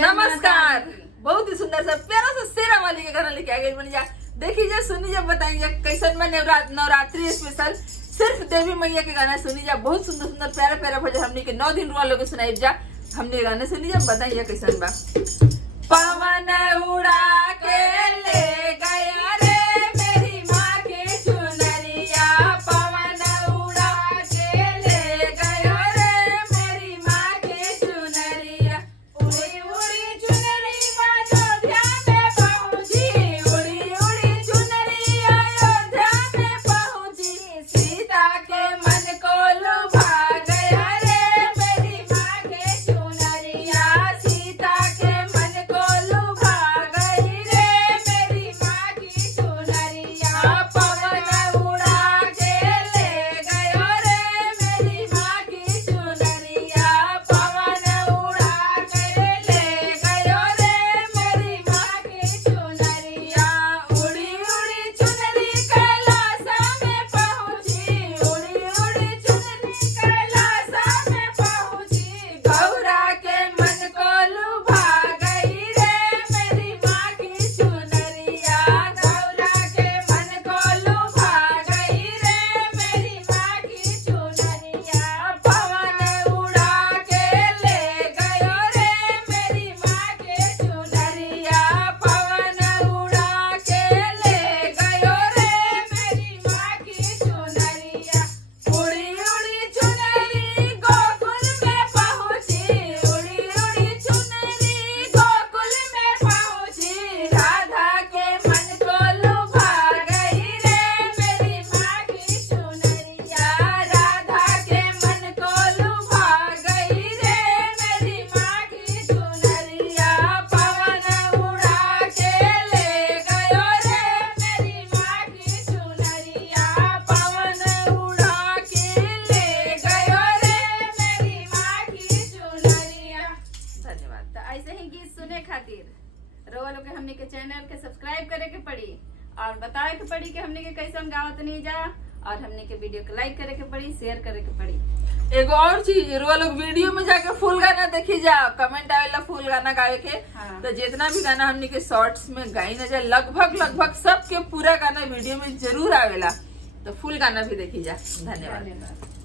नमस्कार। बहुत ही सुंदर सा प्यारा सा शेरा वाली के गाना लेके आ गई बन जा। देखिए सुनी जा, बताइए कैसन में नवरात्रि स्पेशल सिर्फ देवी मैया के गाना सुनी जा। बहुत सुंदर सुंदर प्यारा प्यारा भजन हमने के 9 दिन रुआ लोग सुनाई जा। हमने गाने सुनी जा, बताइए कैसन बा। पवन उड़ा के ले गया रे मेरी माँ के चुनरिया, पवन उड़ा के ले गया रे मेरी माँ के चुनरिया। उड़ी उड़ी चुनरी अयोध्या में पहुँची, उड़ी उड़ी चुनरी अयोध्या में पहुँची। सीता के मन को लुभा गया रे मेरी माँ के चुनरिया, सीता के मन को लुभा गई रे मेरी माँ की चुनरिया। पवन उड़ा के ले गयो रे मेरी माँ की चुनरिया, पवन उड़ा के ले गयो रे मेरी माँ की चुनरिया। उड़ी उड़ी चुनरी कैलासा में पहुँची, उड़ी उड़ी चुनरी कैलासा में पहुँची। गौरा के मन को लुभा गई रे मेरी माँ की चुनरिया, गौरा के मन को लुभा गई रे मेरी माँ की चुनरिया। पवन उड़ा के ले गयो रे मेरी माँ के चुनरिया, पवन उड़ा के ले गयो रे मेरी माँ की चुनरिया। उड़ी उड़ी चुनरी गोकुल में पहुँची, उड़ी उड़ी चुनरी गोकुल में पहुँची। राधा के मन को लुभा गई रे मेरी माँ की चुनरिया, राधा के मन को लुभा गई रे मेरी माँ की चुनरिया। पवन उड़ा के ले गयो रे मेरी माँ की चुनरिया, पवन उड़ा के ले गयो रे मेरी माँ की चुनरिया। धन्यवाद। तो ऐसे ही गीत सुने खातिर रोवा लोग के हमने के चैनल के सब्सक्राइब करे के पड़ी और बताए के पड़ी कि हमने के कैसन गावत नहीं जा, और हमने के वीडियो को लाइक करे के पड़ी, शेयर करे के पड़ी। एगो और चीज, रोवा लोग वीडियो में जाके फुल गाना देखी जा, कमेंट आवेला फुल गाना गावे के। हाँ। तो जितना भी गाना हमने के शॉर्ट्स में गाई ना जा, लगभग लगभग सबके पूरा गाना वीडियो में जरूर आवेला। तो फुल गाना भी देखी जा। धन्यवाद। धन्यवाद।